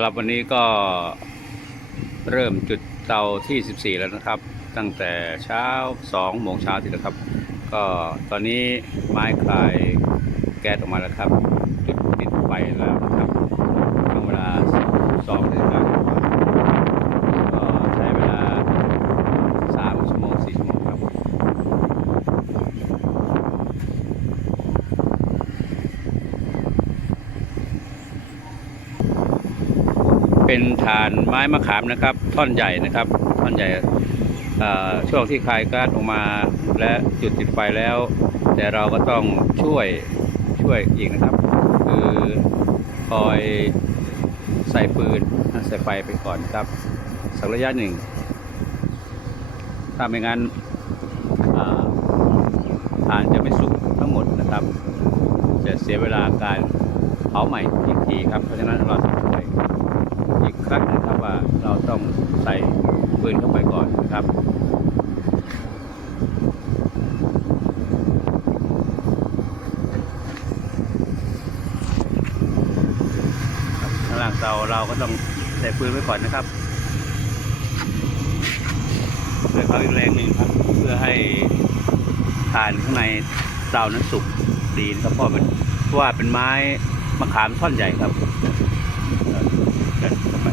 ครับวันนี้ก็เริ่มจุดเตาที่ 14 แล้วนะครับ ตั้งแต่เช้า2โมงเช้าทีนะครับ ก็ตอนนี้ไม้คลายแก๊สออกมาแล้วครับ จุดติดไฟแล้วนะครับช่วงเวลา2นาฬิกาก็ใช้เวลา 3 ชั่วโมง 4 ชั่วโมงครับ เป็นฐานไม้มะขามนะครับ ท่อนใหญ่นะครับ ท่อนใหญ่ช่วงที่คลายก๊าซออกมาและจุดติดไฟแล้ว แต่เราก็ต้องช่วยช่วยอีกนะครับ คือคอยใส่ปืนใส่ไฟไปก่อนครับ สักระยะหนึ่ง ถ้าไม่งั้นอาฐานจะไม่สุกทั้งหมดนะครับ จะเสียเวลาการเผาใหม่อีกทีครับ เพราะฉะนั้นเราต้องช่วย อีกครั้งนะครับว่าเราต้อง ใส่ปืนเข้าไปก่อนนะครับครับข้างล่างเตาเราก็ต้องใส่ปืนไว้ก่อนนะครับเพื่อเขาอีกแรงหนึ่งครับ เพื่อให้ทานข้างในเตานั้นสุกดีนะครับเพราะมันเพราะว่าเป็นไม้มะขามท่อนใหญ่ครับเดินเข้าไป